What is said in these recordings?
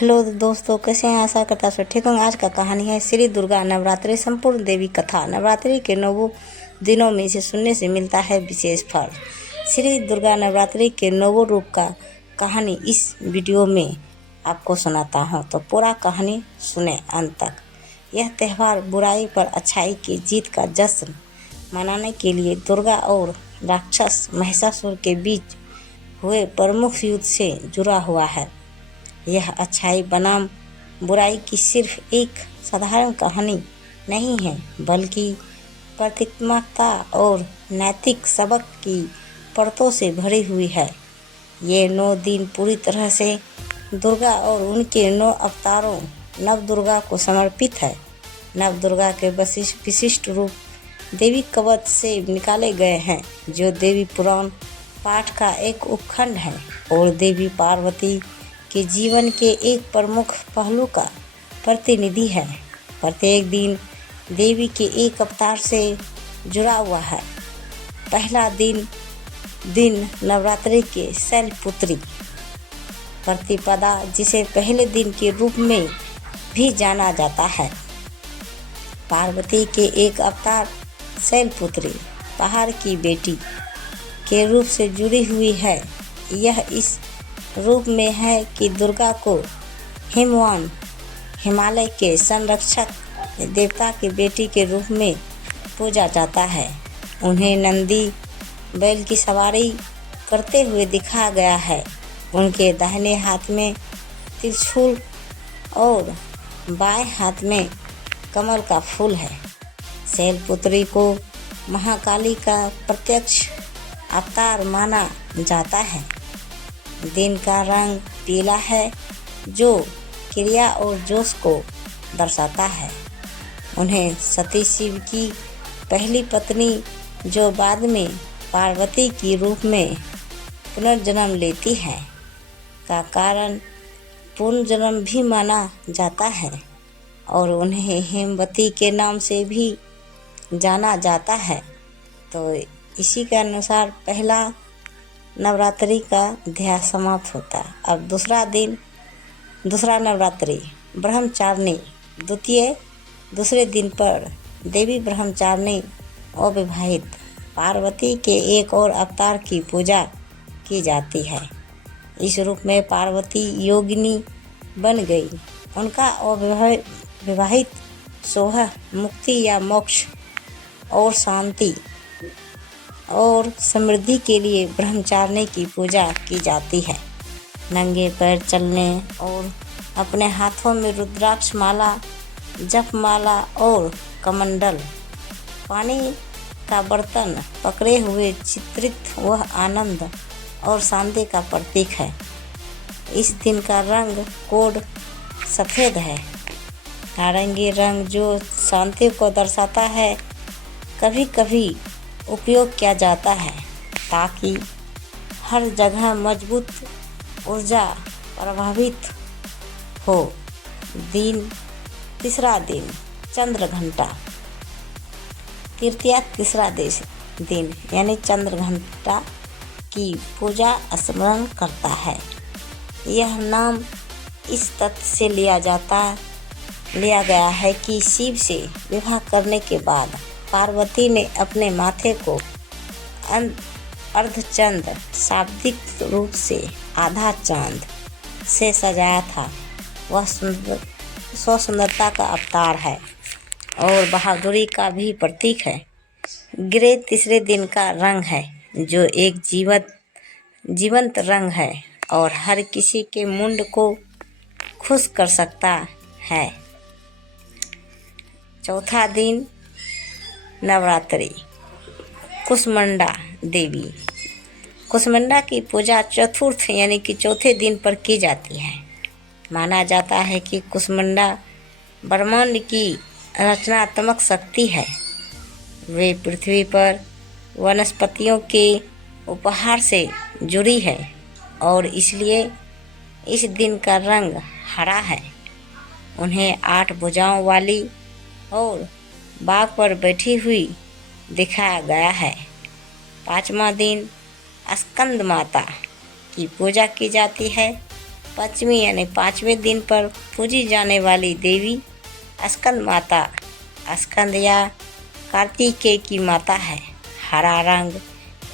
Hello दोस्तों, कैसे हैं? आशा करता हूँ ठीक होंगे। आज का कहानी है श्री दुर्गा नवरात्रि संपूर्ण देवी कथा। नवरात्रि के 9 दिनों में इसे सुनने से मिलता है विशेष फल। श्री दुर्गा नवरात्रि के 9 रूप का कहानी इस वीडियो में आपको सुनाता हूँ, तो पूरा कहानी सुने अंत तक। यह त्यौहार बुराई पर अच्छाई की जीत का जश्न मनाने के लिए दुर्गा और राक्षस महिषासुर के बीच हुए प्रमुख युद्ध से जुड़ा हुआ है। यह अच्छाई बनाम बुराई की सिर्फ एक साधारण कहानी नहीं है, बल्कि प्रतीकात्मकता और नैतिक सबक की परतों से भरी हुई है। ये 9 दिन पूरी तरह से दुर्गा और उनके 9 अवतारों नव दुर्गा को समर्पित है। नव दुर्गा के विशिष्ट रूप देवी कवच से निकाले गए हैं, जो देवी पुराण पाठ का एक उपखंड है और देवी पार्वती के जीवन के एक प्रमुख पहलू का प्रतिनिधि है। प्रत्येक दिन देवी के एक अवतार से जुड़ा हुआ है। पहला दिन नवरात्रि के शैलपुत्री प्रतिपदा, जिसे पहले दिन के रूप में भी जाना जाता है। पार्वती के एक अवतार शैलपुत्री पहाड़ की बेटी के रूप से जुड़ी हुई है। यह इस रूप में है कि दुर्गा को हिमवान हिमालय के संरक्षक देवता की बेटी के रूप में पूजा जाता है। उन्हें नंदी बैल की सवारी करते हुए दिखाया गया है। उनके दाहिने हाथ में त्रिशूल और बाएं हाथ में कमल का फूल है। शैलपुत्री को महाकाली का प्रत्यक्ष अवतार माना जाता है। दिन का रंग पीला है, जो क्रिया और जोश को दर्शाता है। उन्हें सती शिव की पहली पत्नी, जो बाद में पार्वती के रूप में पुनर्जन्म लेती है, का कारण पुनर्जन्म भी माना जाता है और उन्हें हेमवती के नाम से भी जाना जाता है। तो इसी के अनुसार पहला नवरात्रि का अध्याय समाप्त होता है। अब दूसरा नवरात्रि ब्रह्मचारिणी दूसरे दिन पर देवी ब्रह्मचारिणी अविवाहित पार्वती के एक और अवतार की पूजा की जाती है। इस रूप में पार्वती योगिनी बन गई। उनका अविवाहित सोह मुक्ति या मोक्ष और शांति और समृद्धि के लिए ब्रह्मचारिणी की पूजा की जाती है। नंगे पैर चलने और अपने हाथों में रुद्राक्ष माला, जपमाला और कमंडल, पानी का बर्तन पकड़े हुए चित्रित वह आनंद और शांति का प्रतीक है। इस दिन का रंग कोड सफ़ेद है। नारंगी रंग, जो शांति को दर्शाता है, कभी कभी उपयोग किया जाता है ताकि हर जगह मजबूत ऊर्जा प्रभावित हो। तीसरा दिन चंद्रघंटा तृतीया दिन यानी चंद्रघंटा की पूजा स्मरण करता है। यह नाम इस तथ्य से लिया गया है कि शिव से विवाह करने के बाद पार्वती ने अपने माथे को अर्धचंद्र, शाब्दिक रूप से आधा चांद से सजाया था। वह सुंदरता का अवतार है और बहादुरी का भी प्रतीक है। ग्रे तीसरे दिन का रंग है, जो एक जीवंत रंग है और हर किसी के मूड को खुश कर सकता है। चौथा दिन नवरात्रि कुष्मांडा देवी। कुष्मांडा की पूजा चतुर्थ यानी कि चौथे दिन पर की जाती है। माना जाता है कि कुष्मांडा ब्रह्मांड की रचनात्मक शक्ति है। वे पृथ्वी पर वनस्पतियों के उपहार से जुड़ी है और इसलिए इस दिन का रंग हरा है। उन्हें 8 भुजाओं वाली और बाघ पर बैठी हुई दिखाया गया है। 5वां दिन स्कंद माता की पूजा की जाती है। पंचमी यानी 5वें दिन पर पूजी जाने वाली देवी स्कंद माता, स्कंद या कार्तिकेय की माता है। हरा रंग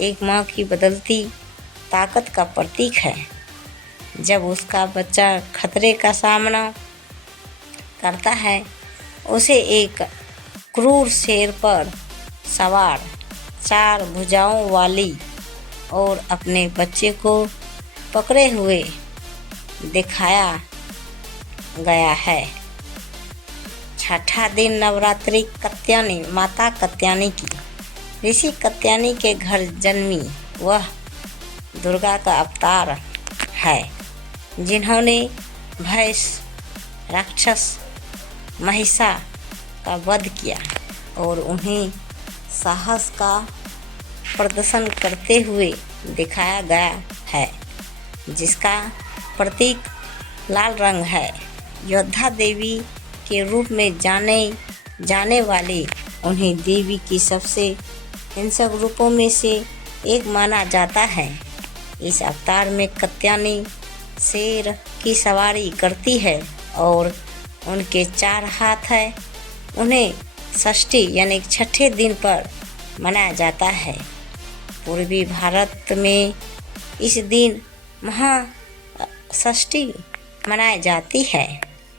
एक माँ की बदलती ताकत का प्रतीक है। जब उसका बच्चा खतरे का सामना करता है, उसे एक क्रूर शेर पर सवार 4 भुजाओं वाली और अपने बच्चे को पकड़े हुए दिखाया गया है। छठा दिन नवरात्रि कात्यायनी, माता कात्यायनी की। ऋषि कात्यायनी के घर जन्मी वह दुर्गा का अवतार है, जिन्होंने भैंस राक्षस महिषा का वध किया और उन्हें साहस का प्रदर्शन करते हुए दिखाया गया है, जिसका प्रतीक लाल रंग है। योद्धा देवी के रूप में जाने वाले उन्हें देवी की सबसे हिंसक रूपों में से एक माना जाता है। इस अवतार में कात्यायनी शेर की सवारी करती है और उनके 4 हाथ हैं। उन्हें षष्ठी यानी छठे दिन पर मनाया जाता है। पूर्वी भारत में इस दिन महाषष्ठी मनाई जाती है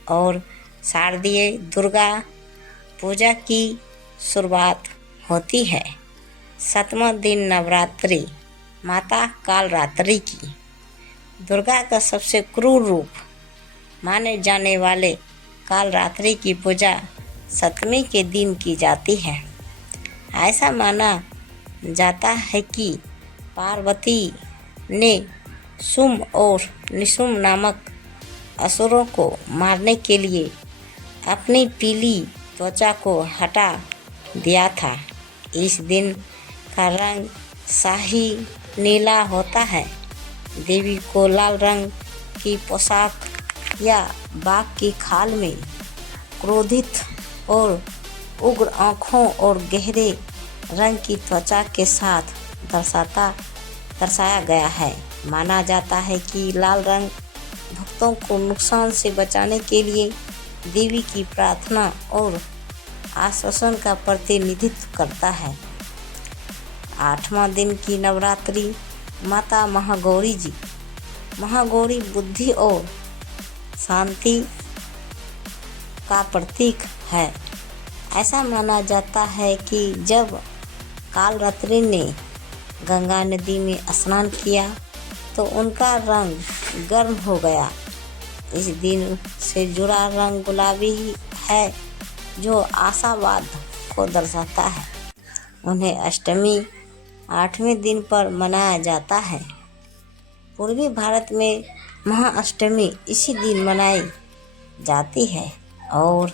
और शारदीय दुर्गा पूजा की शुरुआत होती है। 7वां दिन नवरात्रि, माता कालरात्रि की। दुर्गा का सबसे क्रूर रूप माने जाने वाले कालरात्रि की पूजा 7वें के दिन की जाती है। ऐसा माना जाता है कि पार्वती ने शुंभ और निशुंभ नामक असुरों को मारने के लिए अपनी पीली त्वचा को हटा दिया था। इस दिन का रंग शाही नीला होता है। देवी को लाल रंग की पोशाक या बाघ की खाल में क्रोधित और उग्र आँखों और गहरे रंग की त्वचा के साथ दर्शाया गया है। माना जाता है कि लाल रंग भक्तों को नुकसान से बचाने के लिए देवी की प्रार्थना और आश्वासन का प्रतिनिधित्व करता है। 8वां दिन की नवरात्रि, माता महागौरी जी। महागौरी बुद्धि और शांति का प्रतीक है। ऐसा माना जाता है कि जब कालरात्रि ने गंगा नदी में स्नान किया तो उनका रंग गर्म हो गया। इस दिन से जुड़ा रंग गुलाबी है, जो आशावाद को दर्शाता है। उन्हें अष्टमी 8वें दिन पर मनाया जाता है। पूर्वी भारत में महाअष्टमी इसी दिन मनाई जाती है और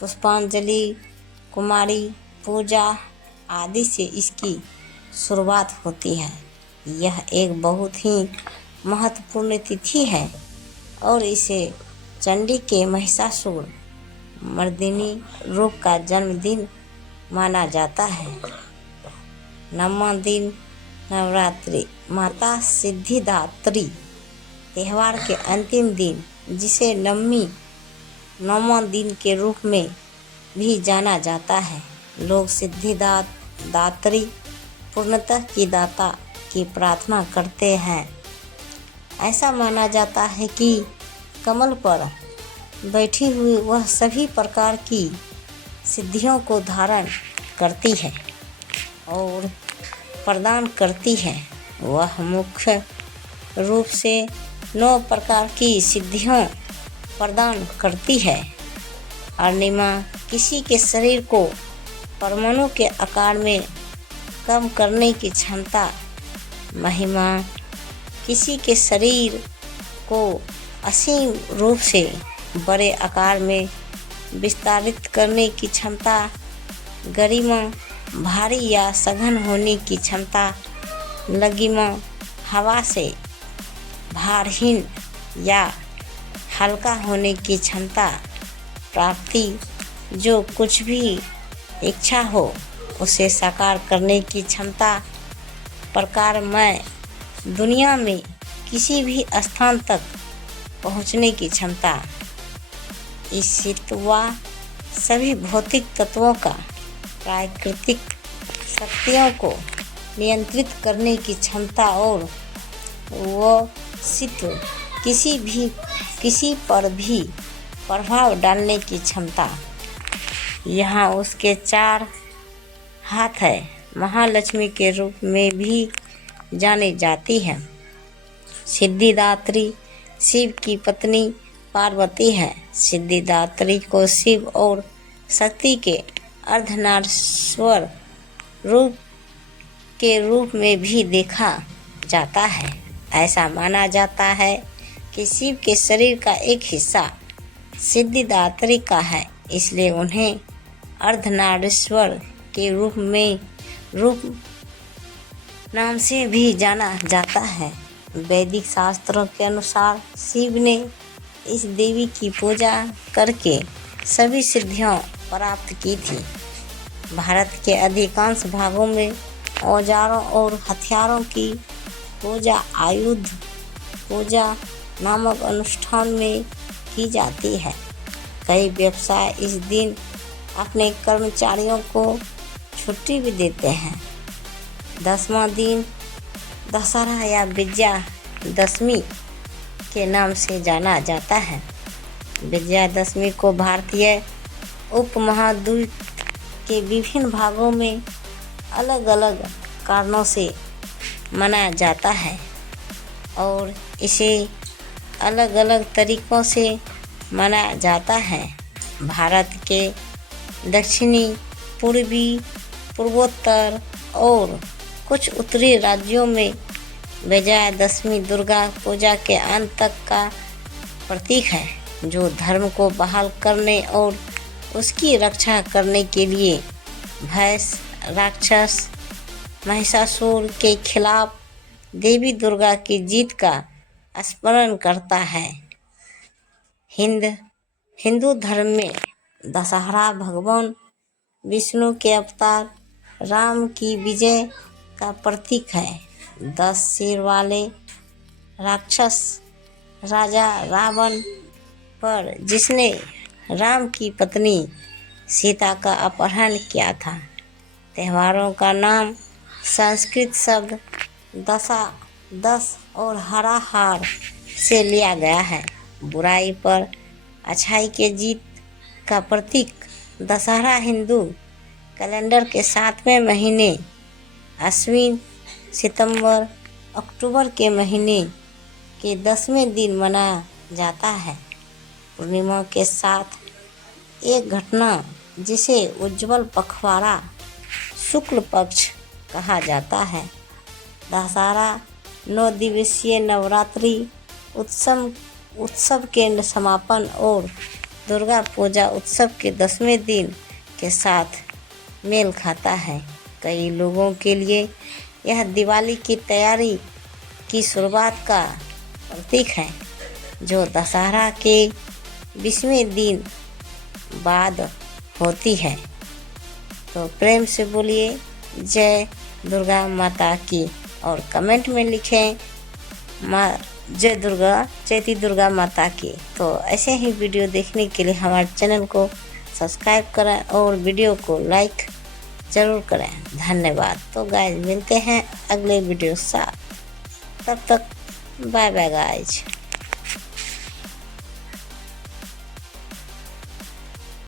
पुष्पांजलि, कुमारी पूजा आदि से इसकी शुरुआत होती है। यह एक बहुत ही महत्वपूर्ण तिथि है और इसे चंडी के महिषासुर मर्दिनी रूप का जन्मदिन माना जाता है। 9वां दिन नवरात्रि, माता सिद्धिदात्री। त्यौहार के अंतिम दिन, जिसे 9वां दिन के रूप में भी जाना जाता है, लोग सिद्धिदात्री पूर्णता की दाता की प्रार्थना करते हैं। ऐसा माना जाता है कि कमल पर बैठी हुई वह सभी प्रकार की सिद्धियों को धारण करती है और प्रदान करती है। वह मुख्य रूप से 9 प्रकार की सिद्धियों प्रदान करती है। अरुणिमा किसी के शरीर को परमाणु के आकार में कम करने की क्षमता, महिमा किसी के शरीर को असीम रूप से बड़े आकार में विस्तारित करने की क्षमता, गरिमा भारी या सघन होने की क्षमता, लगिमा हवा से भारहीन या हल्का होने की क्षमता, प्राप्ति जो कुछ भी इच्छा हो उसे साकार करने की क्षमता, प्रकार मैं दुनिया में किसी भी स्थान तक पहुँचने की क्षमता, ईशित्वा सभी भौतिक तत्वों का प्राकृतिक शक्तियों को नियंत्रित करने की क्षमता और वशित्व किसी पर भी प्रभाव डालने की क्षमता। यहाँ उसके 4 हाथ है। महालक्ष्मी के रूप में भी जानी जाती है। सिद्धिदात्री शिव की पत्नी पार्वती है। सिद्धिदात्री को शिव और शक्ति के अर्धनारीश्वर रूप में भी देखा जाता है। ऐसा माना जाता है कि शिव के शरीर का एक हिस्सा सिद्धिदात्री का है, इसलिए उन्हें अर्धनारीश्वर के रूप नाम से भी जाना जाता है। वैदिक शास्त्रों के अनुसार शिव ने इस देवी की पूजा करके सभी सिद्धियां प्राप्त की थी। भारत के अधिकांश भागों में औजारों और हथियारों की पूजा आयुध पूजा नामक अनुष्ठान में की जाती है। कई व्यवसाय इस दिन अपने कर्मचारियों को छुट्टी भी देते हैं। 10वां दिन दशहरा या विजयादशमी के नाम से जाना जाता है। विजयादशमी को भारतीय उपमहाद्वीप के विभिन्न भागों में अलग अलग कारणों से मनाया जाता है और इसे अलग अलग तरीक़ों से मनाया जाता है। भारत के दक्षिणी, पूर्वी, पूर्वोत्तर और कुछ उत्तरी राज्यों में विजयादशमी दुर्गा पूजा के अंत तक का प्रतीक है, जो धर्म को बहाल करने और उसकी रक्षा करने के लिए राक्षस महिषासुर के खिलाफ देवी दुर्गा की जीत का स्मरण करता है। हिंदू धर्म में दशहरा भगवान विष्णु के अवतार राम की विजय का प्रतीक है। 10 सिर वाले राक्षस राजा रावण पर जिसने राम की पत्नी सीता का अपहरण किया था। त्योहारों का नाम संस्कृत शब्द 10 और हरा हार से लिया गया है। बुराई पर अच्छाई के जीत का प्रतीक दशहरा हिंदू कैलेंडर के 7वें महीने अश्विन, सितंबर, अक्टूबर के महीने के 10वें दिन मनाया जाता है। पूर्णिमा के साथ एक घटना जिसे उज्ज्वल पखवाड़ा शुक्ल पक्ष कहा जाता है। दशहरा 9 दिवसीय नवरात्रि उत्सव के समापन और दुर्गा पूजा उत्सव के 10वें दिन के साथ मेल खाता है। कई लोगों के लिए यह दिवाली की तैयारी की शुरुआत का प्रतीक है, जो दशहरा के 20वें दिन बाद होती है। तो प्रेम से बोलिए जय दुर्गा माता की और कमेंट में लिखें जयती दुर्गा माता की। तो ऐसे ही वीडियो देखने के लिए हमारे चैनल को सब्सक्राइब करें और वीडियो को लाइक ज़रूर करें। धन्यवाद। तो गाइज मिलते हैं अगले वीडियो साथ, तब तक बाय बाय गाइज।